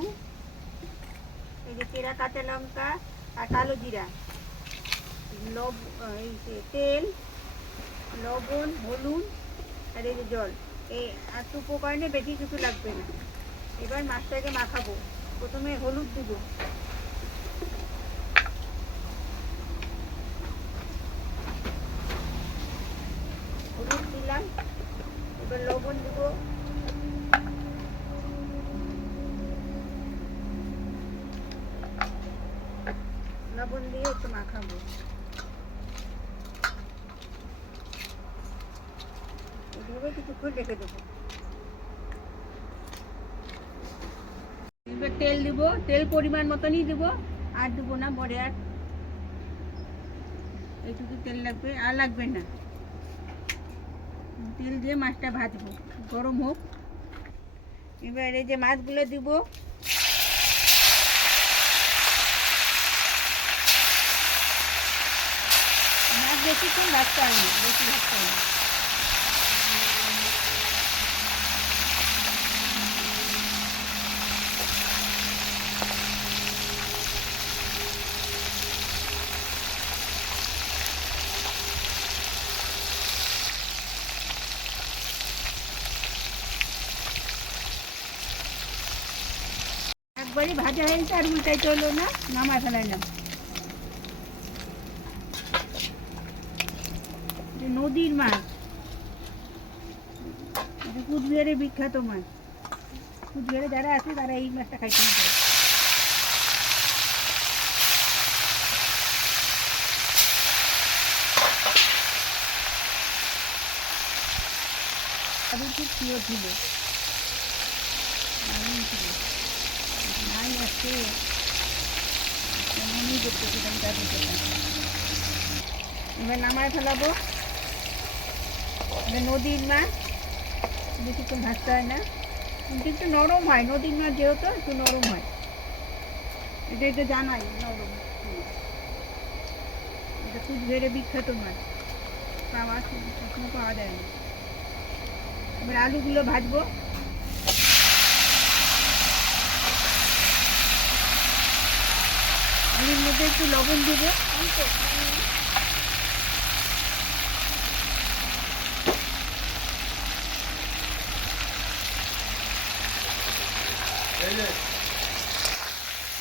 আলু, এই যে চেরা কাঁচা লঙ্কা আর কালো জিরা, এই যে তেল, লবণ, হলুদ আর এই যে জল। এই এত উপকরণে বেশি কিছু লাগবে না। এবার মাছটাকে মাখাবো। প্রথমে হলুদ দেবো, হলুদ দিলাম। এবার লবণ দেবো, লবণ দিয়ে একটু মাখাবো। এইভাবে কিছুক্ষণ রেখে দেবো। এবার তেল দিব, তেল পরিমাণ মতনই দেবো, আর দেবো না পরে। আর এইটুকু তেল লাগবে, আর লাগবে না। তেল দিয়ে মাছটা ভাজবো, গরম হোক। এবার এই যে মাছগুলো দিব, মাছ বেশিক্ষণ ভাজতে হয় না, বেশি ভাজতে হয় না। একবারই ভাজা হয়েছে, আর উল্টাইতে হলো না, নামা ফেলাইলাম। নদীর মাছ, কুচবিহারের বিখ্যাত মাছ। কুচবিহারে যারা আছে তারা এই মাছটা খাইতে পারে। খুব প্রিয় ছিল, নাই আছে মনেই করতেছিলাম যাবো। এবার নামায় ফেলাবো। নদীর মাছ বেশিক্ষণ ভাজতে হয় না, কিন্তু একটু নরম হয়। নদীর মাছ যেহেতু একটু নরম হয়, এটা একটু জানাই নরম। এটা কুচবিহারে বিখ্যাত মাছ, পাওয়া কখনো পাওয়া যায় না। এবার আলুগুলো ভাজবো। আলুর মধ্যে একটু লবণ দেবো,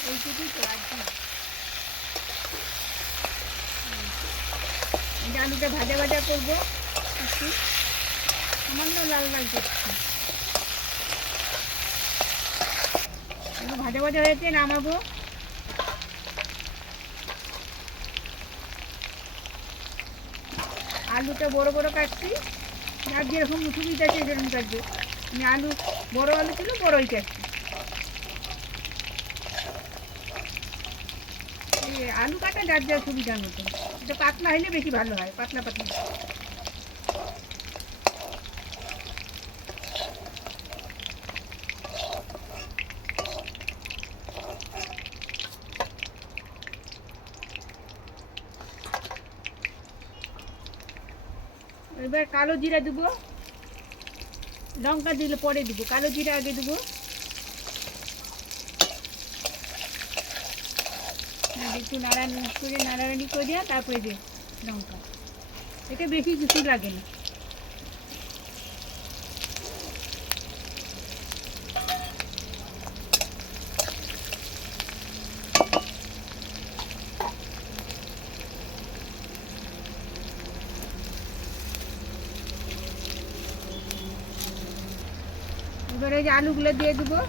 এইটুকুই তো আর কি। আলুটা ভাজা ভাজা করবো, একটু সামান্য লাল লাল করছি। ভাজা ভাজা হয়েছে, নামাবো। আলুটা বড় বড় কাটছি, আর যেরকম সুবিধা আছে সেরকম কাটবে। আমি আলু বড় আলু ছিল, বড়ই কাটছি। আলু কাটা যার যার সুবিধার মতো। এটা পাতলা হলে বেশি ভালো হয়, পাতলা পাতলা। এবার কালো জিরা দেবো, লঙ্কা দিলে পরে দেবো, কালো জিরা আগে দেবো। একটু নাড়ানাড়ি করে তারপরে দে লঙ্কা। এটা বেশি কিছু লাগে না। এবারে এই যে আলুগুলো দিয়ে দেবো।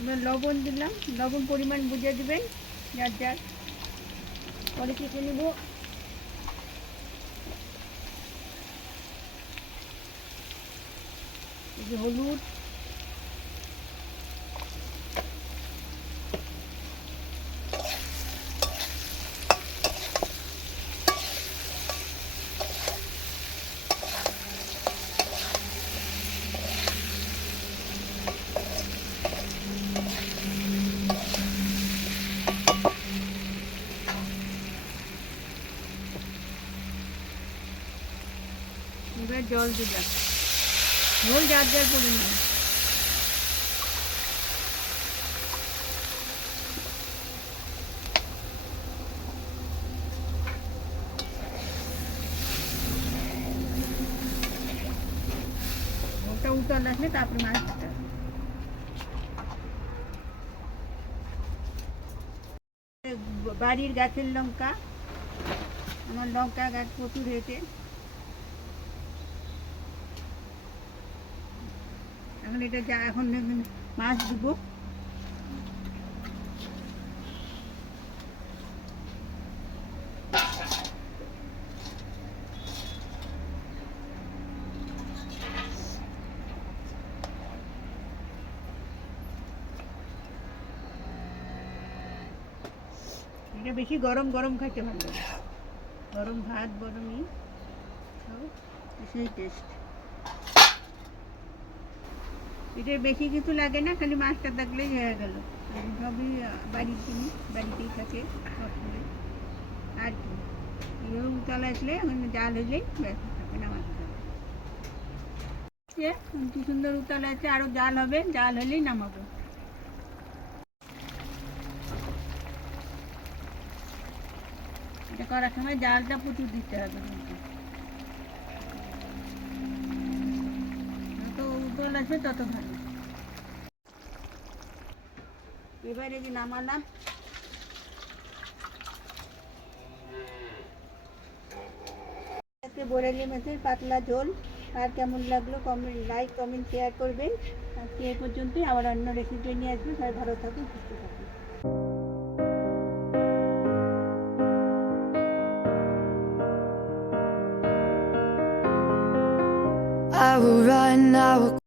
এবার লবণ দিলাম, লবণ পরিমাণ বুঝে দেবেন যার যার। পরে কেটে নেব। এই যে হলুদ, জল দিলাম, ঝোল যার যার পরিমাণ। ঝোলটা উতল আসলে তারপরে মাছ দিতে হবে। বাড়ির গাছের লঙ্কা, আমার লঙ্কা গাছ প্রচুর হয়েছে। এখন এটা যা এখন মাছ দেবো। এটা বেশি গরম গরম খাইতে ভালো লাগে, গরম ভাত গরমই সেই টেস্ট। এটার বেশি কিছু লাগে না, খালি মাছটা থাকলেই হয়ে গেল। সবই বাড়ির জিনিস, বাড়িতেই থাকে সবসময়। আর কি এভাবে উতলা আসলে জাল হলেই ব্যাস থাকে না মাছ হবে। কি সুন্দর উতলা আছে, আরও জাল হবে, জাল হলেই নামাবো। এটা করার সময় জালটা প্রচুর দিতে হবে, যত উতল আছে তত ভালো। এবারে যে নামালাম, বরেলি মাছের পাতলা ঝোল। আর কেমন লাগলো কমেন্ট, লাইক কমেন্ট শেয়ার করবেন। আজকে এ পর্যন্তই, আবার অন্য রেসিপি নিয়ে আসবেন। সবাই ভালো থাকুন, সুস্থ থাকুন। I will run, I will